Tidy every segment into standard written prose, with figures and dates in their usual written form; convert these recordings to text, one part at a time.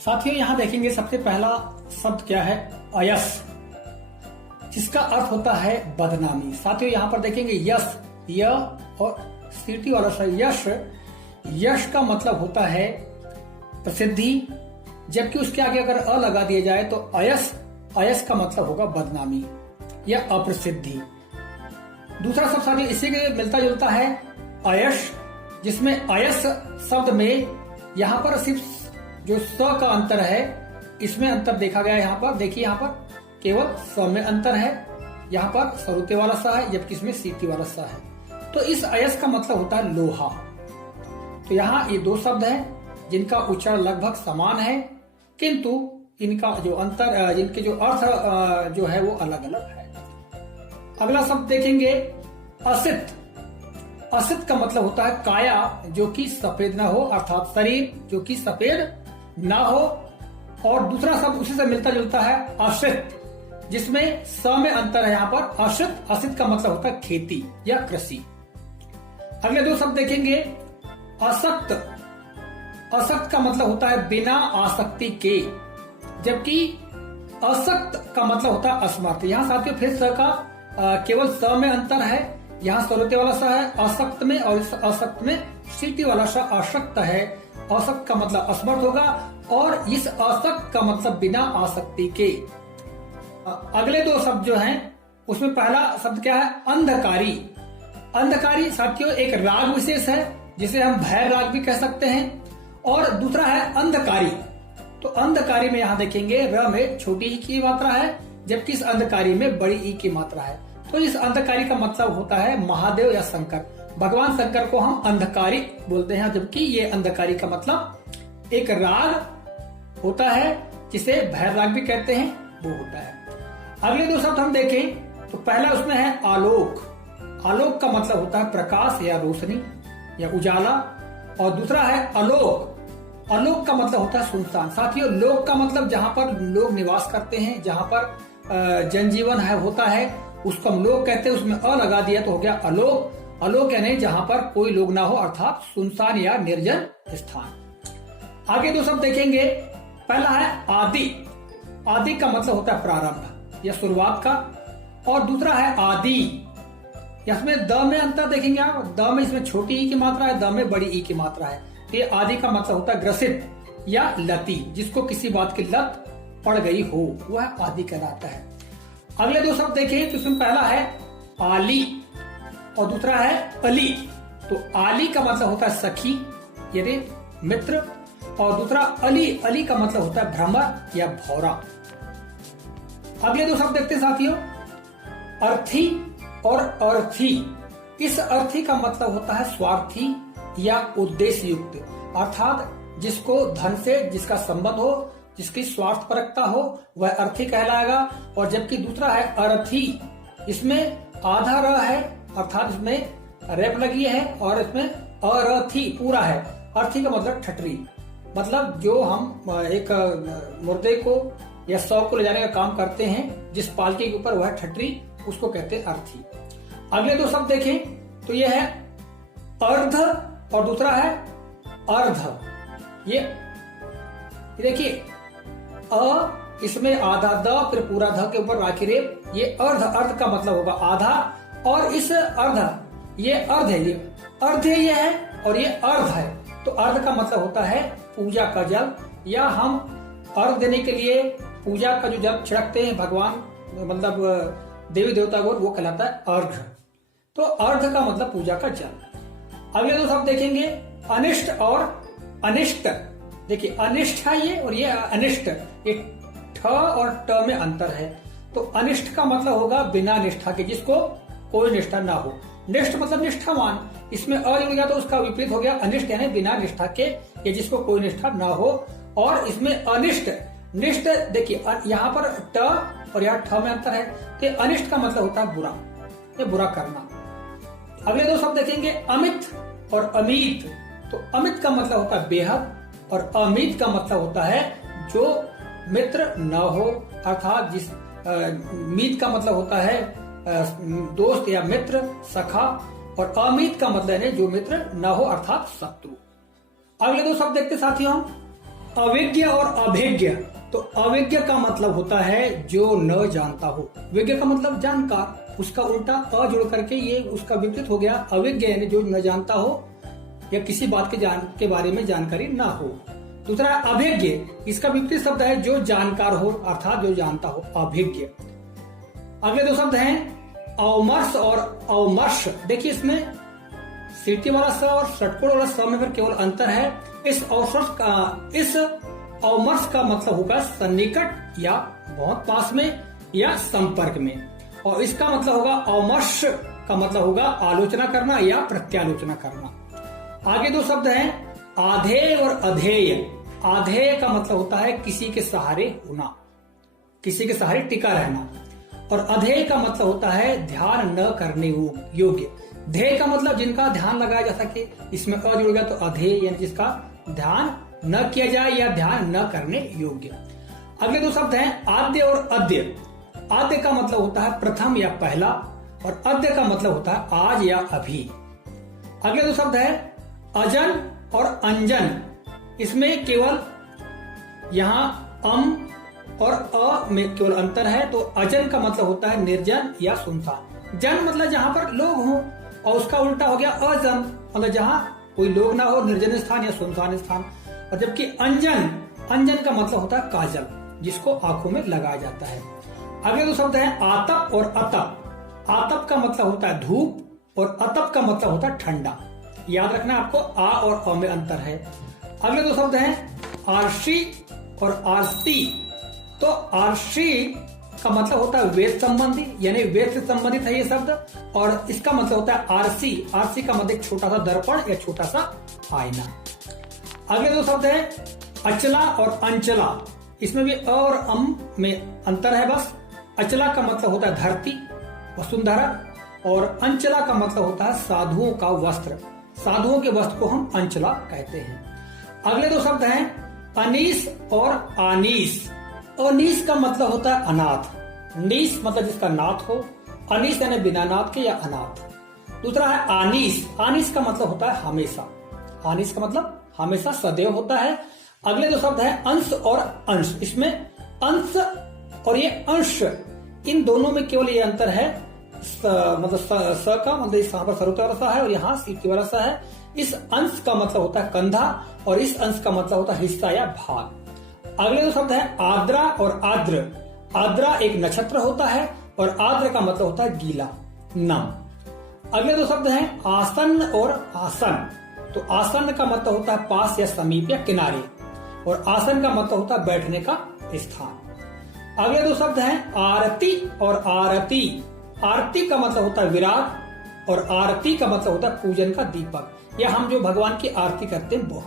साथियों यहाँ देखेंगे सबसे पहला शब्द क्या है, अयस, जिसका अर्थ होता है बदनामी। साथियों यहाँ पर देखेंगे यश, य और सीटी वाला सा यश, यश का मतलब होता है प्रसिद्धि, जबकि उसके आगे अगर अ लगा दिया जाए तो अयस, अयस का मतलब होगा बदनामी या अप्रसिद्धि। दूसरा शब्द साथियों इसी के मिलता जुलता है अयश, जिसमें अयस शब्द में यहाँ पर सिर्फ जो स का अंतर है इसमें अंतर देखा गया है। यहाँ पर देखिए, यहाँ पर केवल स में अंतर है, यहाँ पर सरुते वाला सा है जबकि इसमें सीटी वाला सा है। तो इस अयस का मतलब होता है लोहा। तो यहाँ ये दो शब्द हैं जिनका उच्चारण लगभग समान है, किंतु इनका जो अंतर, जिनके जो अर्थ जो है वो अलग अलग है। अगला शब्द देखेंगे असित। असित का मतलब होता है काया जो कि सफेद ना हो, अर्थात शरीर जो कि सफेद ना हो। और दूसरा शब्द उसी से मिलता जुलता है असित, जिसमें स में अंतर है। यहाँ पर असित, असित का मतलब होता है खेती या कृषि। अगले दो शब्द देखेंगे असक्त। असक्त का मतलब होता है बिना आसक्ति के, जबकि असक्त का मतलब होता है असमर्थ। यहाँ साथियों फिर स का केवल स में अंतर है, यहाँ सरुते वाला सा है असक्त में, और इस असक्त में सीटी वाला सा अशक्त है। असक्त का मतलब असमर्थ होगा और इस असक्त का मतलब बिना आसक्ति के। अगले दो शब्द जो हैं उसमें पहला शब्द क्या है, अंधकारी। अंधकारी साथियों एक राग विशेष है जिसे हम भैर राग भी कह सकते हैं, और दूसरा है अंधकारी। तो अंधकारी में यहाँ देखेंगे र में छोटी ई की मात्रा है, जबकि इस अंधकारी में बड़ी ई की मात्रा है। तो इस अंधकारी का मतलब होता है महादेव या शंकर। भगवान शंकर को हम अंधकारी बोलते हैं, जबकि ये अंधकारी का मतलब एक राग होता है जिसे भैर राग भी कहते हैं, वो होता है। अगले दो शब्द हम देखें तो पहला उसमें है आलोक। आलोक का मतलब होता है प्रकाश या रोशनी या उजाला, और दूसरा है अलोक। अलोक का मतलब होता है सुनसान। साथियों लोक का मतलब जहाँ पर लोग निवास करते हैं, जहाँ पर जनजीवन है होता है, उसको हम लोग कहते हैं। उसमें अ लगा दिया तो हो गया अलोक। अलोक यानी जहां पर कोई लोग ना हो, अर्थात सुनसान या निर्जन स्थान। आगे दो शब्द देखेंगे, पहला है आदि। आदि का मतलब होता है प्रारंभ या शुरुआत का, और दूसरा है आदि। इसमें द में अंतर देखेंगे आप, द में इसमें छोटी ई की मात्रा है, द में बड़ी ई की मात्रा है। तो ये आदि का मतलब होता है ग्रसित या लती, जिसको किसी बात की लत पड़ गई हो वह आदि कहलाता है। अगले दो शब्द देखें तो इसमें पहला है आली और दूसरा है अली। तो आली का मतलब होता है सखी यानी मित्र, और दूसरा अली, अली का मतलब होता है भ्रमर या भौरा। अगले दो शब्द देखते हैं साथियों, अर्थी और अर्थी। इस अर्थी का मतलब होता है स्वार्थी या उद्देश्य युक्त, अर्थात जिसको धन से जिसका संबंध हो, जिसकी स्वार्थ परकता हो, वह अर्थी कहलाएगा। और जबकि दूसरा है अर्थी, इसमें आधा र है, अर्थात इसमें रेप लगी है, और इसमें अरथी पूरा है। अर्थी का मतलब ठटरी, मतलब जो हम एक मुर्दे को या शव को ले जाने का काम करते हैं, जिस पालकी के ऊपर वह ठटरी, उसको कहते हैं अर्थी। अगले दो शब्द देखें तो यह है अर्ध और दूसरा है अर्ध। ये देखिए अ, इसमें आधा द फिर पूरा ध के ऊपर राखी रेप, ये अर्ध, अर्ध का मतलब होगा आधा, और इस अर्ध, ये अर्ध है, ये अर्ध ये है और ये अर्ध है। तो अर्ध का मतलब होता है पूजा का जल, या हम अर्घ देने के लिए पूजा का जो जल छिड़कते हैं भगवान मतलब देवी देवता को, वो कहलाता है अर्घ। तो अर्घ का मतलब पूजा का जल। अगले दो शब्द देखेंगे अनिष्ट और अनिष्ट। देखिए अनिष्ट है ये और ये अनिष्ट, ये ठ और ट में अंतर है। तो अनिष्ट का मतलब होगा बिना निष्ठा के, जिसको कोई निष्ठा ना हो। निष्ठ मतलब निष्ठावान, इसमें अ जुड़ गया तो उसका विपरीत हो गया अनिष्ट, यानी बिना निष्ठा के, ये जिसको कोई निष्ठा ना हो। और इसमें अनिष्ट, निष्ठ देखिए यहाँ पर ट और यहाँ ठ में अंतर है। तो अनिष्ट का मतलब होता है बुरा, ये बुरा करना। अगले दो शब्द देखेंगे अमित और अमित। तो अमित का मतलब होता है बेहद, और अमित का मतलब होता है जो मित्र न हो, अर्थात जिस मीत का मतलब होता है दोस्त या मित्र, सखा, और अमित का मतलब है जो मित्र न हो, अर्थात शत्रु। अगले दो शब्द देखते साथियों हम अविज्ञ और अभिज्ञ। तो अविज्ञ का मतलब होता है जो न जानता हो, विज्ञ का मतलब जानकार, उसका उल्टा अ जोड़ करके ये उसका विपरीत हो गया अविज्ञ, यानी जो न जानता हो या किसी बात के बारे में जानकारी ना हो। दूसरा अभिज्ञ, इसका विपरीत शब्द है जो जानकार हो अर्थात जो जानता हो, अभिज्ञ। अगले दो शब्द हैं अवमर्श और अवमर्श। देखिए इसमें सीटी वाला स और षटकोण वाला स में फिर केवल अंतर है। इस अवमर्श का मतलब होगा सन्निकट या बहुत पास में या संपर्क में, और इसका मतलब होगा अवमर्श का मतलब होगा आलोचना करना या प्रत्यालोचना करना। आगे दो शब्द हैं आधेय और अधेय। आधेय का मतलब होता है किसी के सहारे होना, किसी के सहारे टिका रहना, और अधेय का मतलब होता है ध्यान न करने योग्य। ध्येय का मतलब जिनका ध्यान लगाया जा सके, इसमें अ जुड़ गया तो अधेय यानी जिसका ध्यान न किया जाए या ध्यान न करने योग्य। अगले दो शब्द हैं आद्य और अद्य। आद्य का मतलब होता है प्रथम या पहला, और अद्य का मतलब होता है आज या अभी। अगले दो शब्द है अजन और अंजन। इसमें केवल यहाँ अम और अ में केवल अंतर है। तो अजन का मतलब होता है निर्जन या सुनसान। जन मतलब जहाँ पर लोग हों, और उसका उल्टा हो गया अजन, मतलब जहाँ कोई लोग ना हो, निर्जन स्थान या सुनसान स्थान। और जबकि अंजन, अंजन का मतलब होता है काजल, जिसको आंखों में लगाया जाता है। अगले दो शब्द है आतप और अतप। आतप का मतलब होता है धूप और अतप का मतलब होता है ठंडा। याद रखना आपको आ और अ में अंतर है। अगले दो शब्द हैं आरसी और आरसी। तो आरसी का मतलब होता है वेद संबंधी, यानी वेद से संबंधित है ये शब्द, और इसका मतलब होता है आरसी। आरसी का मतलब एक छोटा सा दर्पण या छोटा सा आईना। अगले दो शब्द हैं अचला और अंचला। इसमें भी अ और अम में अंतर है बस। अचला का मतलब होता है धरती वसुंधरा, और अंचला का मतलब होता है साधुओं का वस्त्र। साधुओं के वस्त्र को हम अंचला कहते हैं। अगले दो शब्द हैं अनीस और आनीस। अनीस का मतलब होता है अनाथ। नीस मतलब जिसका नाथ हो, अनीस यानी बिना नाथ के या अनाथ। दूसरा है आनीस। आनीस का मतलब होता है हमेशा। आनीस का मतलब हमेशा सदैव होता है। अगले दो शब्द है अंश और अंश। इसमें अंश और ये अंश, इन दोनों में केवल ये अंतर है, मतलब स का मतलब यहाँ पर सरुता वाला सा है और यहाँ सीटी वाला सा है। इस अंश का मतलब होता है कंधा, और इस अंश का मतलब होता है हिस्सा या भाग। अगले दो शब्द है आद्रा और आद्र। आद्रा एक नक्षत्र होता है, और आद्र का मतलब होता है गीला, नम। अगले दो शब्द हैं आसन और आसन। तो आसन का मतलब होता है पास या समीप या किनारे, और आसन का मतलब होता है बैठने का स्थान। अगले दो शब्द हैं आरती और आरती। आरती का मतलब होता है विराट, और आरती का मतलब होता है पूजन का दीपक, या हम जो भगवान की आरती करते हैं वो।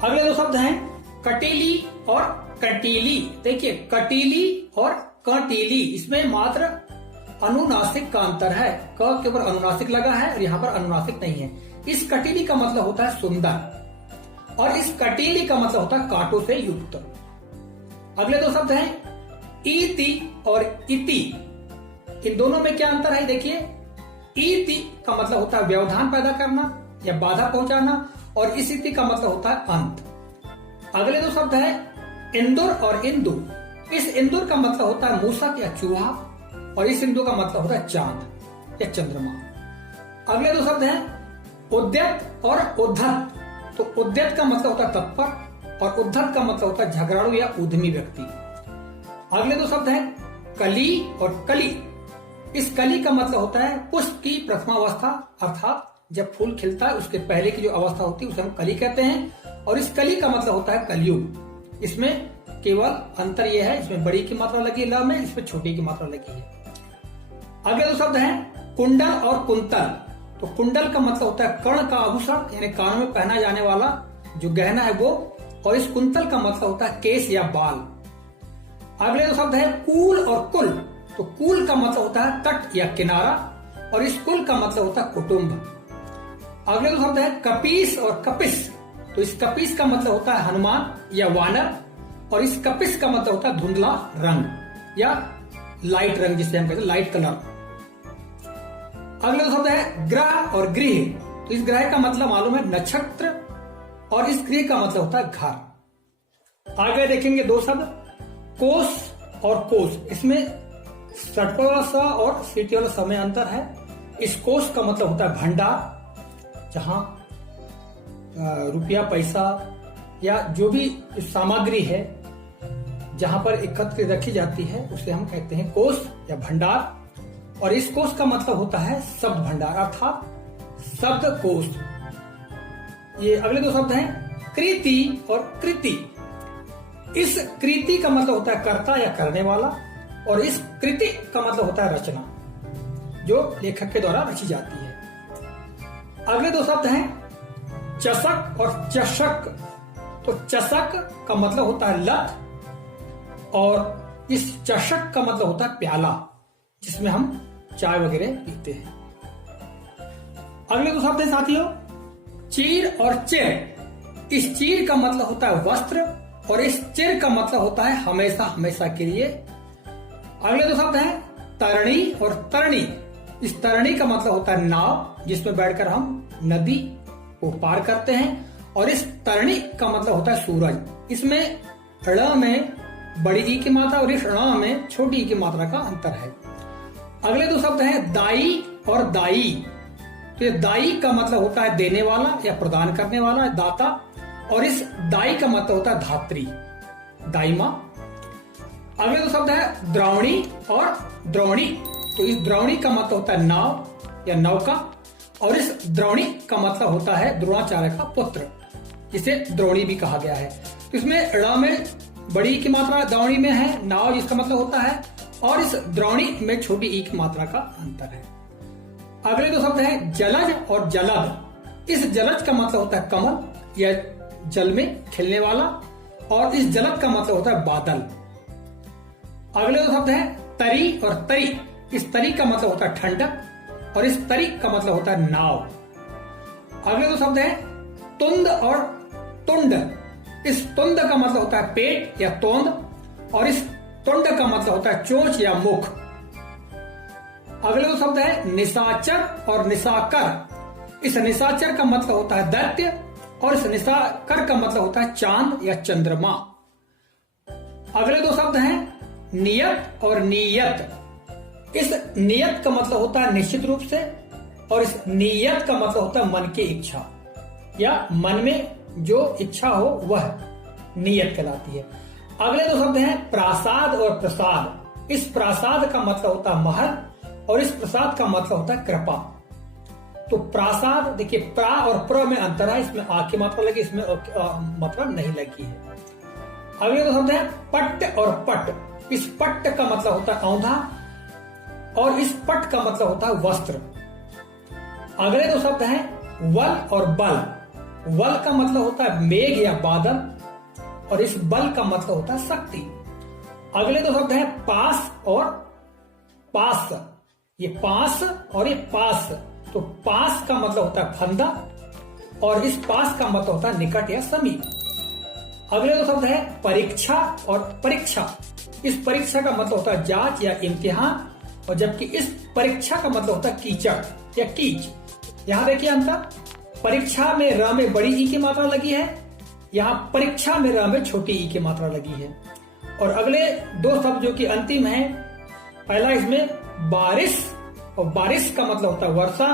अगले दो शब्द हैं कटीली और कटीली। देखिए कटीली और कटीली, इसमें मात्र अनुनासिक का अंतर है। क के ऊपर अनुनासिक लगा है और यहाँ पर अनुनासिक नहीं है। इस कटीली का मतलब होता है सुंदर, और इस कटीली का मतलब होता है कांटों से युक्त। अगले दो शब्द हैं इति और इति। इन दोनों में क्या अंतर है देखिए। इति का मतलब होता है व्यवधान पैदा करना या बाधा पहुंचाना, और इस इति का मतलब होता है अंत। अगले दो शब्द है इंदुर और इंदु। इस इंदुर का मतलब होता है मूसक या चूहा, और इस इंदु का मतलब होता है चांद या चंद्रमा। अगले दो शब्द हैं उद्यत और उद्धत। तो उद्यत का मतलब होता है तत्पर, और उद्धत का मतलब होता है झगड़ालू या उद्यमी व्यक्ति। अगले दो शब्द हैं कली और कली। इस कली का मतलब होता है पुष्प की प्रथमावस्था, अर्थात जब फूल खिलता है उसके पहले की जो अवस्था होती है उसे हम कली कहते हैं, और इस कली का मतलब होता है कलयुग। इसमें केवल अंतर यह है, इसमें बड़ी की मात्रा लगी है ल में, इसमें छोटी की मात्रा लगी है। अगले दो शब्द हैं कुंडल और कुंतल। तो कुंडल का मतलब होता है कर्ण का आभूषण, यानी कान में पहना जाने वाला जो गहना है वो, और इस कुंतल का मतलब होता है केस या बाल। अगले दो शब्द है कूल और कुल। तो कूल का मतलब होता है तट या किनारा, और इस कुल का मतलब होता है कुटुंब। अगले दो शब्द है कपीस और कपिस। तो इस कपीस का मतलब होता है हनुमान या वानर, और इस कपिस का मतलब होता है धुंधला रंग या लाइट रंग, जिसे हम कहते हैं लाइट कलर। अगले दो शब्द है ग्रह और गृह। तो इस ग्रह का मतलब मालूम है नक्षत्र, और इस गृह का मतलब होता है घर। आगे देखेंगे दो शब्द कोस और कोस। इसमें षटकोण वाला स और सीटी वाला स में अंतर है। इस कोस का मतलब होता है भंडार, जहां रुपया पैसा या जो भी सामग्री है जहां पर एकत्र रखी जाती है उसे हम कहते हैं कोष या भंडार। और इस कोष का मतलब होता है शब्द भंडार अर्थात शब्द कोष। ये अगले दो शब्द हैं कृति और कृति। इस कृति का मतलब होता है कर्ता या करने वाला, और इस कृति का मतलब होता है रचना, जो लेखक के द्वारा रची जाती है। अगले दो शब्द हैं चषक और चषक। तो चषक का मतलब होता है लठ, और इस चषक का मतलब होता है प्याला, जिसमें हम चाय वगैरह पीते हैं। अगले दो शब्द हैं साथियों चीर और चिर। इस चीर का मतलब होता है वस्त्र, और इस चिर का मतलब होता है हमेशा हमेशा के लिए। अगले दो शब्द हैं तरणी और तरणी। इस तरणी का मतलब होता है नाव, जिसमें बैठकर हम नदी को पार करते हैं, और इस तरणी का मतलब होता है सूरज। इसमें ड़ में बड़ी ई की मात्रा और इस ण में छोटी ई की मात्रा का अंतर है। अगले दो शब्द हैं दाई और दाई। तो ये दाई का मतलब होता है देने वाला या प्रदान करने वाला, दाता, और इस दाई का मतलब होता है धात्री, दाई मां। अगले दो शब्द है द्रोणी और द्रोणी। तो इस द्रोणी का मतलब होता है नाव या नौका, और इस द्रोणी का मतलब होता है द्रोणाचार्य का पुत्र, जिसे द्रोणी भी कहा गया है। तो इसमें ड़ में बड़ी ई की मात्रा द्रोणी में है, नाव जिसका मतलब होता है, और इस द्रोणी में छोटी ई की मात्रा का अंतर है। अगले दो शब्द है जलज और जलद। इस जलज का मतलब होता है कमल या जल में खिलने वाला, और इस जलद का मतलब होता है बादल। अगले दो शब्द है तरी और तरी। इस तरी का मतलब होता है ठंडक, और इस तरी का मतलब होता है नाव। अगले दो शब्द है तुंद और तुंड। इस तुंद का मतलब होता है पेट या तोंद, और इस तुंड का मतलब होता है चोंच या मुख। अगले दो शब्द है निशाचर और निशाकर। इस निशाचर का मतलब होता है दैत्य, और इस निशाकर का मतलब होता है चांद या चंद्रमा। अगले दो शब्द हैं नियत और नियत। इस नियत का मतलब होता है निश्चित रूप से, और इस नियत का मतलब होता है मन की इच्छा, या मन में जो इच्छा हो वह नियत कहलाती है। अगले दो शब्द हैं प्रासाद और प्रसाद। इस प्रासाद का मतलब होता है महल, और इस प्रसाद का मतलब होता है कृपा। तो प्रासाद देखिए प्रा और प्र में अंतर है, इसमें आ की मात्रा लगी, इसमें मात्रा नहीं लगी है। अगले दो शब्द है पट्ट और पट। इस पट्ट का मतलब होता है औंधा, और इस पट का मतलब होता है वस्त्र। अगले दो शब्द हैं वल और बल। वल का मतलब होता है मेघ या बादल, और इस बल का मतलब होता है शक्ति। अगले दो शब्द हैं पास और पास। ये पास और ये पास। तो पास का मतलब होता है फंदा, और इस पास का मतलब होता है निकट या समीप। अगले दो शब्द है परीक्षा और परीक्षा। इस परीक्षा का मतलब होता है जांच या इम्तिहान, और जबकि इस परीक्षा का मतलब होता है कीचड़ या कीच। यहां देखिए अंतर, परीक्षा में र में बड़ी ई की मात्रा लगी है, यहाँ परीक्षा में र में छोटी ई की मात्रा लगी है। और अगले दो शब्द जो कि अंतिम है, पहला इसमें बारिश, और बारिश का मतलब होता है वर्षा,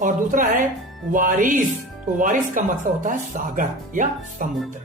और दूसरा है वारिस। तो वारिस का मतलब होता है सागर या समुद्र।